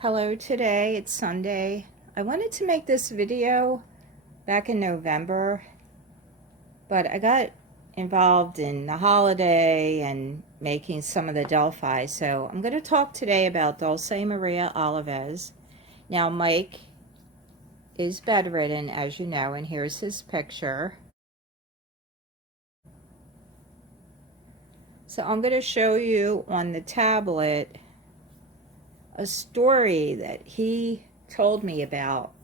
Hello, today it's Sunday. I wanted to make this video back in November, but I got involved in the holiday and making some of the Delphi. So I'm going to talk today about Dulce Maria Alavez. Now, Mike is bedridden, as you know, and here's his picture. So I'm going to show you on the tablet a story that he told me about,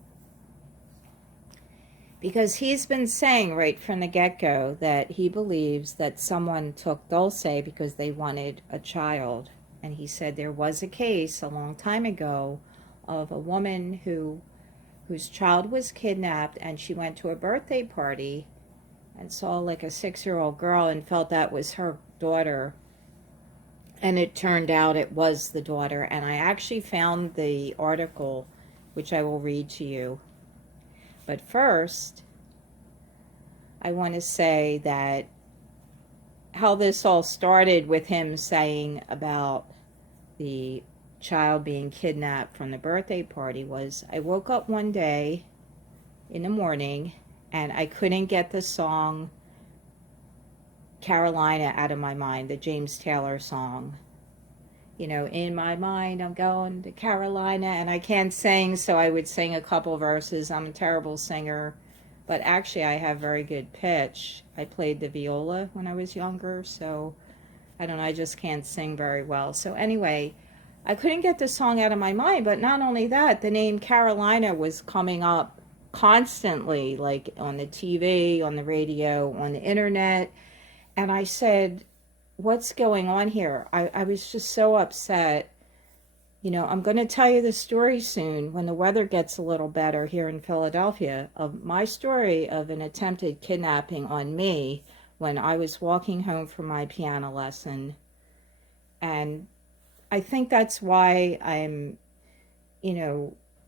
because he's been saying right from the get-go that he believes that someone took Dulce because they wanted a child. And he said there was a case a long time ago of a woman whose child was kidnapped, and she went to a birthday party and saw like a 6-year-old girl and felt that was her daughter. And it turned out it was the daughter. And I actually found the article, which I will read to you. But first, I want to say that how this all started with him saying about the child being kidnapped from the birthday party was, I woke up one day in the morning and I couldn't get the song Carolina out of my mind, the James Taylor song. You know, in my mind, I'm going to Carolina, and I can't sing, so I would sing a couple verses. I'm a terrible singer, but actually I have very good pitch. I played the viola when I was younger, so I don't know, I just can't sing very well. So anyway, I couldn't get the song out of my mind, but not only that, the name Carolina was coming up constantly, like on the TV, on the radio, on the internet, and I said, what's going on here? I was just so upset. You know, I'm going to tell you the story soon when the weather gets a little better here in Philadelphia, of my story of an attempted kidnapping on me when I was walking home from my piano lesson. And I think that's why I'm,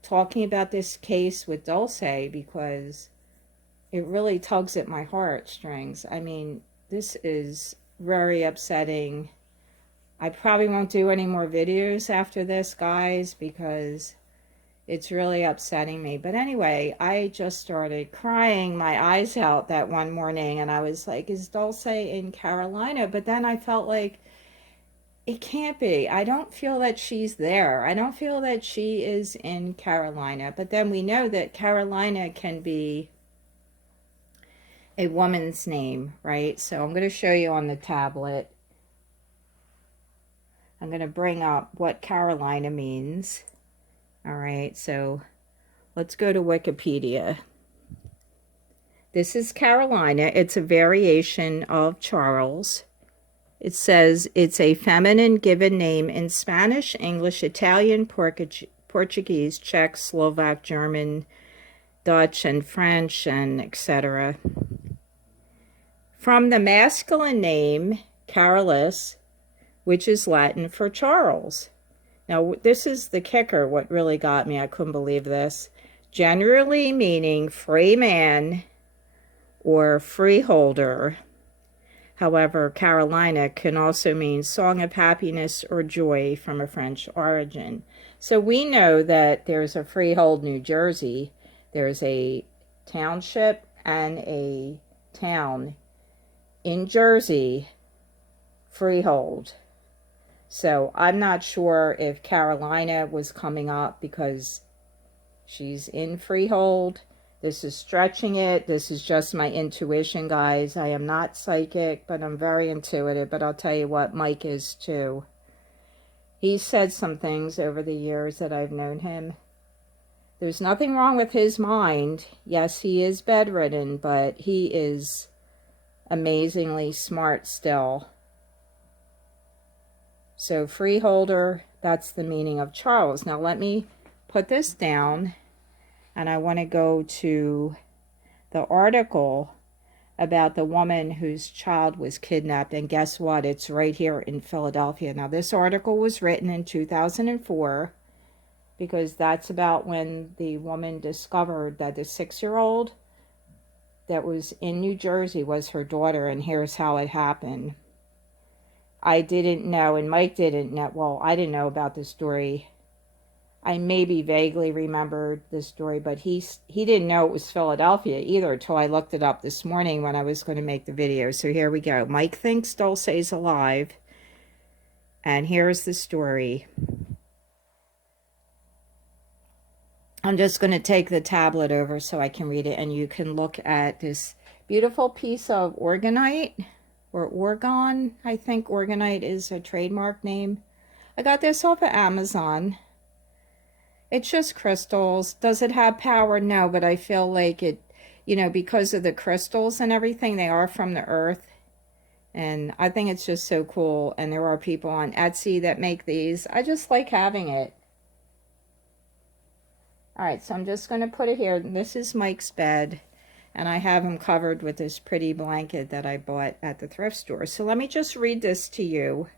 talking about this case with Dulce, because it really tugs at my heartstrings. I mean, this is very upsetting. I probably won't do any more videos after this, guys, because it's really upsetting me. But anyway, I just started crying my eyes out that one morning, and I was like, is Dulce in Carolina? But then I felt like it can't be. I don't feel that she's there. I don't feel that she is in Carolina. But then we know that Carolina can be a woman's name, right? So I'm going to show you on the tablet. I'm going to bring up what Carolina means. All right, so let's go to Wikipedia. This is Carolina. It's a variation of Charles. It says it's a feminine given name in Spanish, English, Italian, Portuguese, Czech, Slovak, German, Dutch, and French, and etc. From the masculine name Carolus, which is Latin for Charles. Now, this is the kicker, what really got me. I couldn't believe this. Generally meaning free man or freeholder. However, Carolina can also mean song of happiness or joy from a French origin. So we know that there's a freehold New Jersey. There's a township and a town in Jersey, freehold. So I'm not sure if Carolina was coming up because she's in freehold. This is stretching it. This is just my intuition, guys. I am not psychic, but I'm very intuitive. But I'll tell you what, Mike is too. He said some things over the years that I've known him. There's nothing wrong with his mind. Yes, he is bedridden, but he is amazingly smart still. So freeholder, that's the meaning of Charles. Now let me put this down, and I want to go to the article about the woman whose child was kidnapped. And guess what? It's right here in Philadelphia. Now this article was written in 2004, because that's about when the woman discovered that the 6-year-old that was in New Jersey was her daughter, and here's how it happened. I didn't know, and Mike didn't know, well, I didn't know about the story I maybe vaguely remembered the story, but he didn't know it was Philadelphia either till I looked it up this morning when I was going to make the video. So here we go. Mike thinks Dulce is alive, and here's the story. I'm just going to take the tablet over so I can read it, and you can look at this beautiful piece of organite, or orgon. I think organite is a trademark name. I got this off of Amazon. It's just crystals. Does it have power? No, but I feel like it, you know, because of the crystals and everything, they are from the earth. And I think it's just so cool. And there are people on Etsy that make these. I just like having it. All right, so I'm just going to put it here. This is Mike's bed. And I have him covered with this pretty blanket that I bought at the thrift store. So let me just read this to you.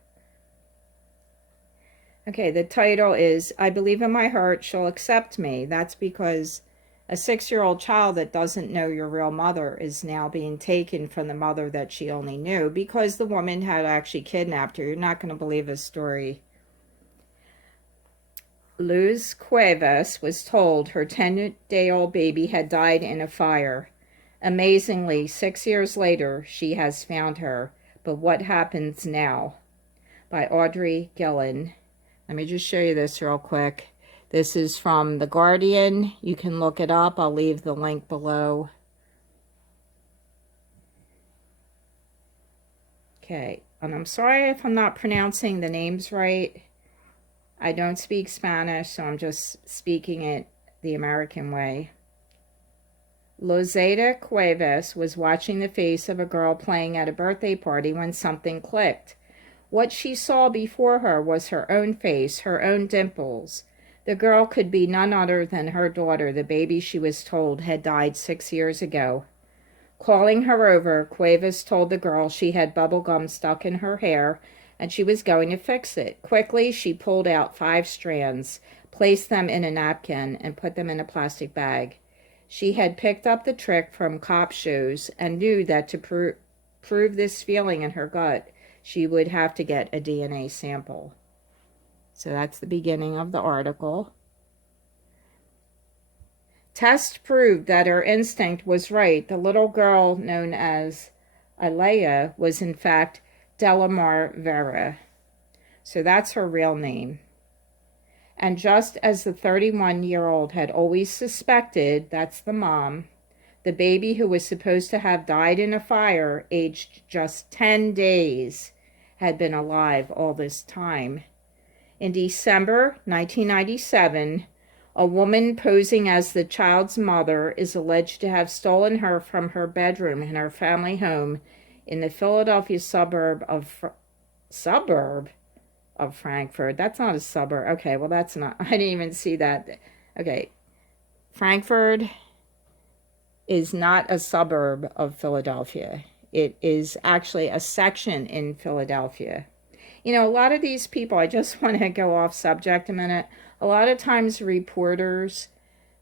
Okay, the title is, I Believe in My Heart She'll Accept Me. That's because a 6-year-old child that doesn't know your real mother is now being taken from the mother that she only knew because the woman had actually kidnapped her. You're not going to believe this story. Luz Cuevas was told her 10-day-old baby had died in a fire. Amazingly, 6 years later, she has found her. But what happens now? By Audrey Gillen. Let me just show you this real quick. This is from The Guardian. You can look it up. I'll leave the link below. Okay, and I'm sorry if I'm not pronouncing the names right. I don't speak Spanish, so I'm just speaking it the American way. Lozada Cuevas was watching the face of a girl playing at a birthday party when something clicked. What she saw before her was her own face, her own dimples. The girl could be none other than her daughter, the baby she was told had died 6 years ago. Calling her over, Cuevas told the girl she had bubble gum stuck in her hair and she was going to fix it. Quickly, she pulled out 5 strands, placed them in a napkin, and put them in a plastic bag. She had picked up the trick from cop shows and knew that to prove this feeling in her gut, she would have to get a DNA sample. So that's the beginning of the article. Tests proved that her instinct was right. The little girl known as Alea was in fact Delamar Vera. So that's her real name. And just as the 31-year-old had always suspected, that's the mom, the baby who was supposed to have died in a fire, aged just 10 days, had been alive all this time. In December 1997, a woman posing as the child's mother is alleged to have stolen her from her bedroom in her family home in the Philadelphia suburb of Frankfurt. That's not a suburb. Okay, well that's not, I didn't even see that. Okay, Frankfurt is not a suburb of Philadelphia. It is actually a section in Philadelphia. You know, a lot of these people, I just want to go off subject a minute. A lot of times reporters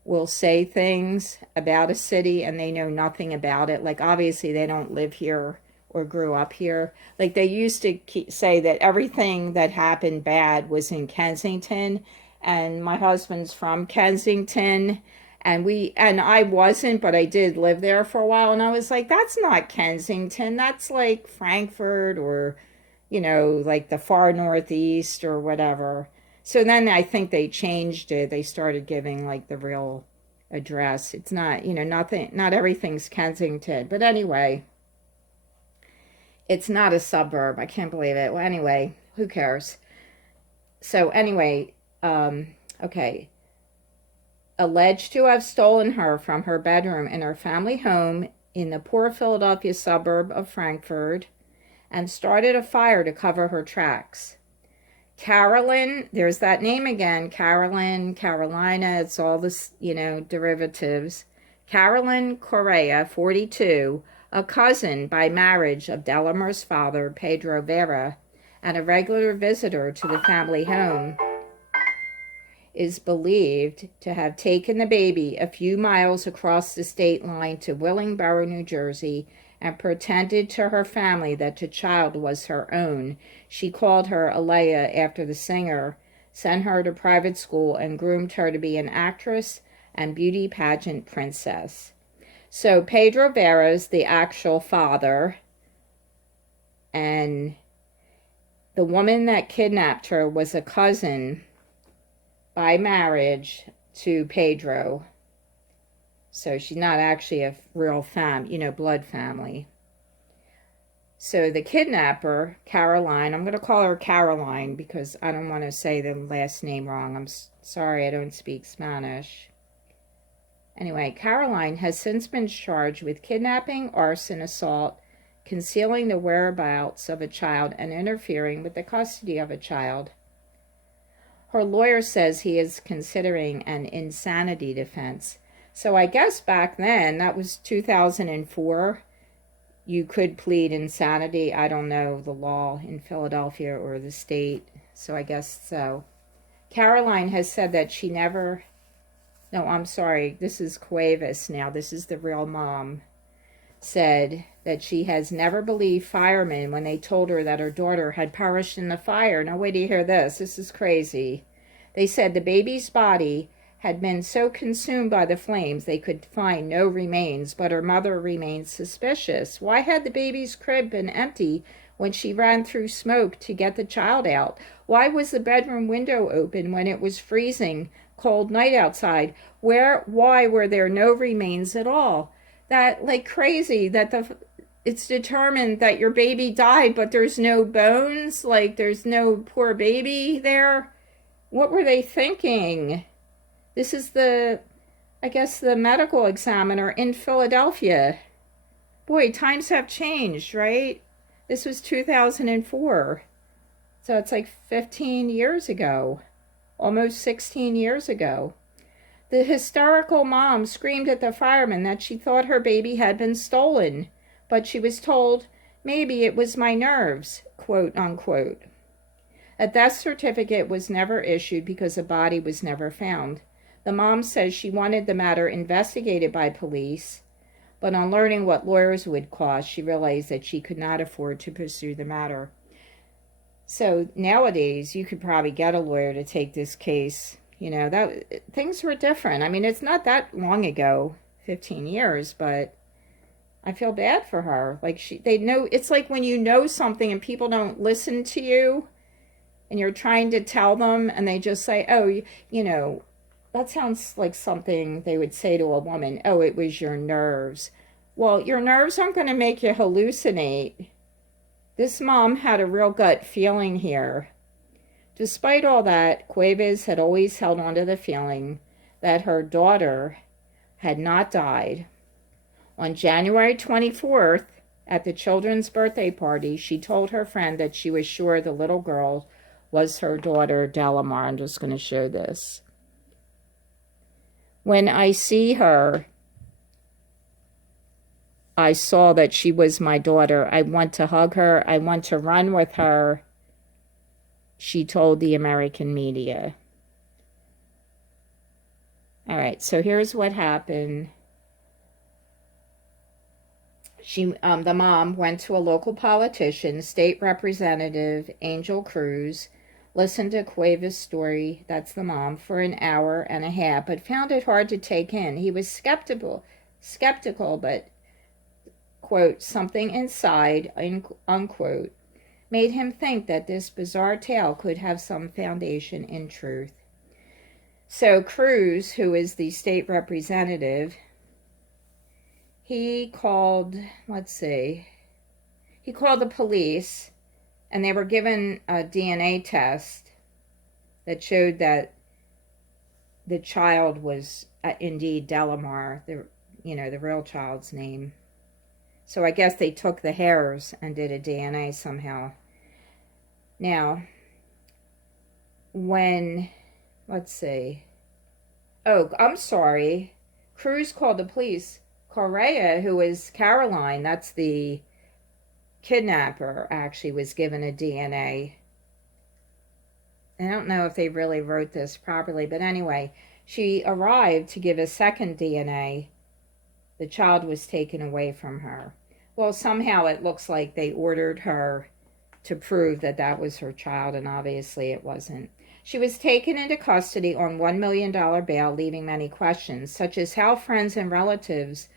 will say things about a city and they know nothing about it. Like obviously they don't live here or grew up here. Like they used to say that everything that happened bad was in Kensington, and my husband's from Kensington, and I wasn't, but I did live there for a while, and I was like, that's not Kensington, that's like Frankfurt, or you know, like the far northeast or whatever. So then I think they changed it. They started giving like the real address. It's not, you know, not everything's Kensington, but anyway, it's not a suburb. I can't believe it. Well, anyway, who cares? So anyway, okay. Alleged to have stolen her from her bedroom in her family home in the poor Philadelphia suburb of Frankfurt and started a fire to cover her tracks. Carolyn, there's that name again, Carolyn, Carolina, it's all this, you know, derivatives. Carolyn Correa, 42, a cousin by marriage of Delamar's father, Pedro Vera, and a regular visitor to the family home, is believed to have taken the baby a few miles across the state line to Willingboro, New Jersey, and pretended to her family that the child was her own. She called her Alea after the singer sent her to private school, and groomed her to be an actress and beauty pageant princess. So Pedro Vera's the actual father, and the woman that kidnapped her was a cousin by marriage to Pedro. So she's not actually a real blood family. So the kidnapper, Caroline, I'm going to call her Caroline because I don't want to say the last name wrong. I'm sorry, I don't speak Spanish. Anyway, Caroline has since been charged with kidnapping, arson, assault, concealing the whereabouts of a child, and interfering with the custody of a child. Her lawyer says he is considering an insanity defense. So I guess back then, that was 2004, you could plead insanity. I don't know the law in Philadelphia or the state, so I guess so. Caroline has said that she never... No, I'm sorry, this is Cuevas now. This is the real mom. Said that she has never believed firemen when they told her that her daughter had perished in the fire. Now, wait till you hear this. This is crazy. They said the baby's body had been so consumed by the flames they could find no remains, but her mother remained suspicious. Why had the baby's crib been empty when she ran through smoke to get the child out? Why was the bedroom window open when it was freezing cold night outside? Why were there no remains at all? That, like, crazy that it's determined that your baby died, but there's no bones, like there's no poor baby there. What were they thinking? This is I guess the medical examiner in Philadelphia. Boy, times have changed, right? This was 2004. So it's like 15 years ago. Almost 16 years ago. The hysterical mom screamed at the fireman that she thought her baby had been stolen, but she was told, maybe it was my nerves, quote unquote. A death certificate was never issued because a body was never found. The mom says she wanted the matter investigated by police, but on learning what lawyers would cost, she realized that she could not afford to pursue the matter. So nowadays, you could probably get a lawyer to take this case. That things were different. I mean, it's not that long ago, 15 years, but I feel bad for her. Like they know, it's like when you know something and people don't listen to you, and you're trying to tell them, and they just say, "Oh, that sounds like something they would say to a woman. Oh, it was your nerves." Well, your nerves aren't going to make you hallucinate. This mom had a real gut feeling here. Despite all that, Cuevas had always held on to the feeling that her daughter had not died. On January 24th, at the children's birthday party, she told her friend that she was sure the little girl was her daughter, Delamar. I'm just going to show this. When I see her, I saw that she was my daughter. I want to hug her. I want to run with her, she told the American media. All right, so here's what happened. The mom went to a local politician, State Representative Angel Cruz, listened to Cuevas' story, that's the mom, for an hour and a half, but found it hard to take in. He was skeptical, but, quote, something inside, unquote, made him think that this bizarre tale could have some foundation in truth. So Cruz, who is the state representative, he called the police, and they were given a DNA test that showed that the child was indeed Delamar, the real child's name. So I guess they took the hairs and did a DNA somehow. Now, Cruz called the police. Correa, who is Caroline, that's the kidnapper, actually was given a DNA. I don't know if they really wrote this properly, but anyway, she arrived to give a second DNA. The child was taken away from her. Well, somehow it looks like they ordered her to prove that that was her child, and obviously it wasn't. She was taken into custody on $1 million bail, leaving many questions, such as how friends and relatives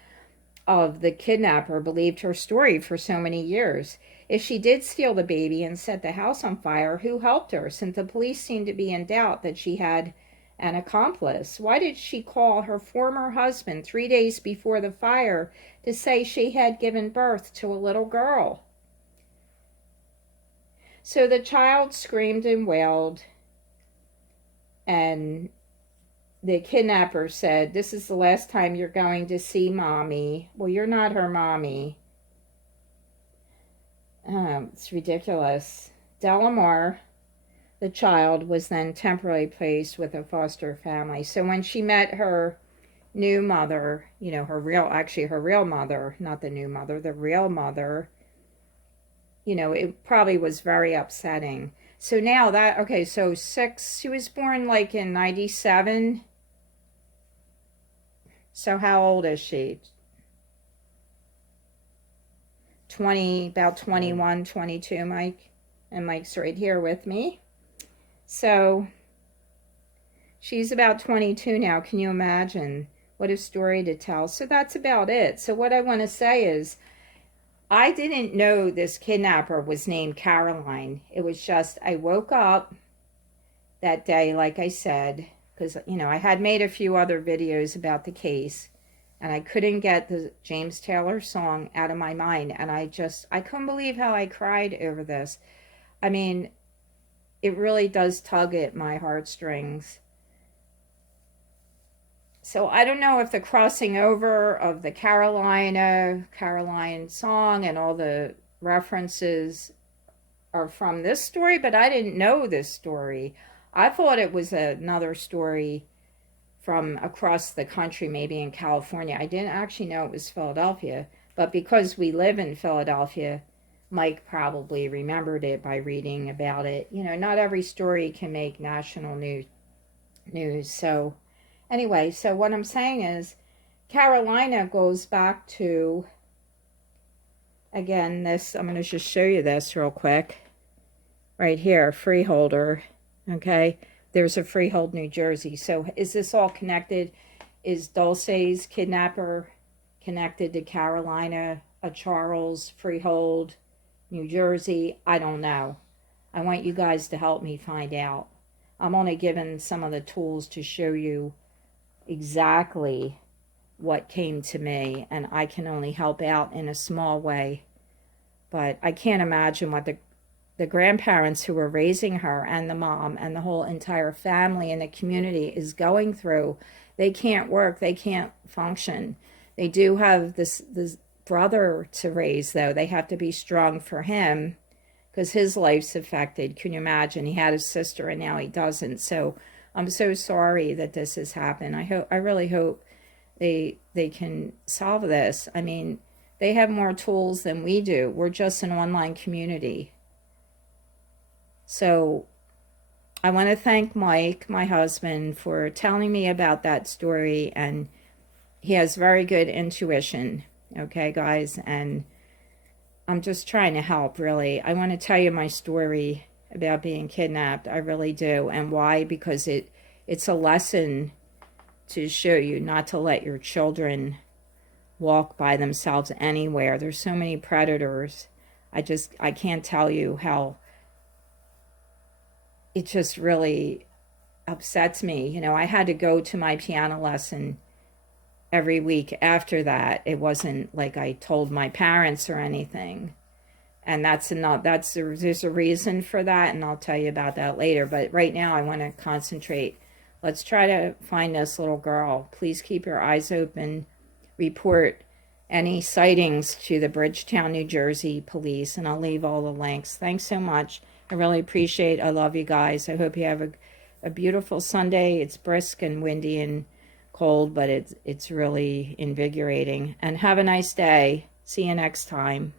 of the kidnapper believed her story for so many years. If she did steal the baby and set the house on fire, who helped her, since the police seemed to be in doubt that she had an accomplice? Why did she call her former husband 3 days before the fire to say she had given birth to a little girl? So the child screamed and wailed, and the kidnapper said, "This is the last time you're going to see mommy." Well, you're not her mommy. It's ridiculous. Delamore, the child, was then temporarily placed with a foster family. So when she met her new mother, you know, her real mother, not the new mother, the real mother, you know, it probably was very upsetting. So now that, okay, so she was born like in 97. So how old is she? 20, about 21, 22, Mike. And Mike's right here with me. So she's about 22 now. Can you imagine? What a story to tell. So that's about it. So what I want to say is, I didn't know this kidnapper was named Caroline. It was just, I woke up that day, like I said, because, you know, I had made a few other videos about the case, and I couldn't get the James Taylor song out of my mind. And I couldn't believe how I cried over this. I mean, it really does tug at my heartstrings. So I don't know if the crossing over of the Caroline song and all the references are from this story, but I didn't know this story. I thought it was another story from across the country, maybe in California. I didn't actually know it was Philadelphia, but because we live in Philadelphia, Mike probably remembered it by reading about it. You know, not every story can make national news. So anyway, so what I'm saying is, Carolina goes back to, again, this, I'm going to just show you this real quick. Right here, freeholder, okay? There's a Freehold, New Jersey. So is this all connected? Is Dulce's kidnapper connected to Carolina, a Charles, Freehold, New Jersey? I don't know. I want you guys to help me find out. I'm only given some of the tools to show you exactly what came to me, and I can only help out in a small way. But I can't imagine what the grandparents who were raising her and the mom and the whole entire family and the community is going through. They can't work. They can't function. They do have this brother to raise, though. They have to be strong for him because his life's affected. Can you imagine? He had a sister and now he doesn't. So I'm so sorry that this has happened. I really hope they can solve this. I mean, they have more tools than we do. We're just an online community. So I want to thank Mike, my husband, for telling me about that story, and he has very good intuition, okay, guys, and I'm just trying to help, really. I want to tell you my story about being kidnapped. I really do. And why? Because it's a lesson to show you not to let your children walk by themselves anywhere. There's so many predators. I can't tell you how it just really upsets me. You know, I had to go to my piano lesson every week after that. It wasn't like I told my parents or anything. And there's a reason for that, and I'll tell you about that later. But right now I want to concentrate. Let's try to find this little girl. Please keep your eyes open. Report any sightings to the Bridgetown, New Jersey police, and I'll leave all the links. Thanks so much. I really appreciate it. I love you guys. I hope you have a beautiful Sunday. It's brisk and windy and cold, but it's really invigorating. And have a nice day. See you next time.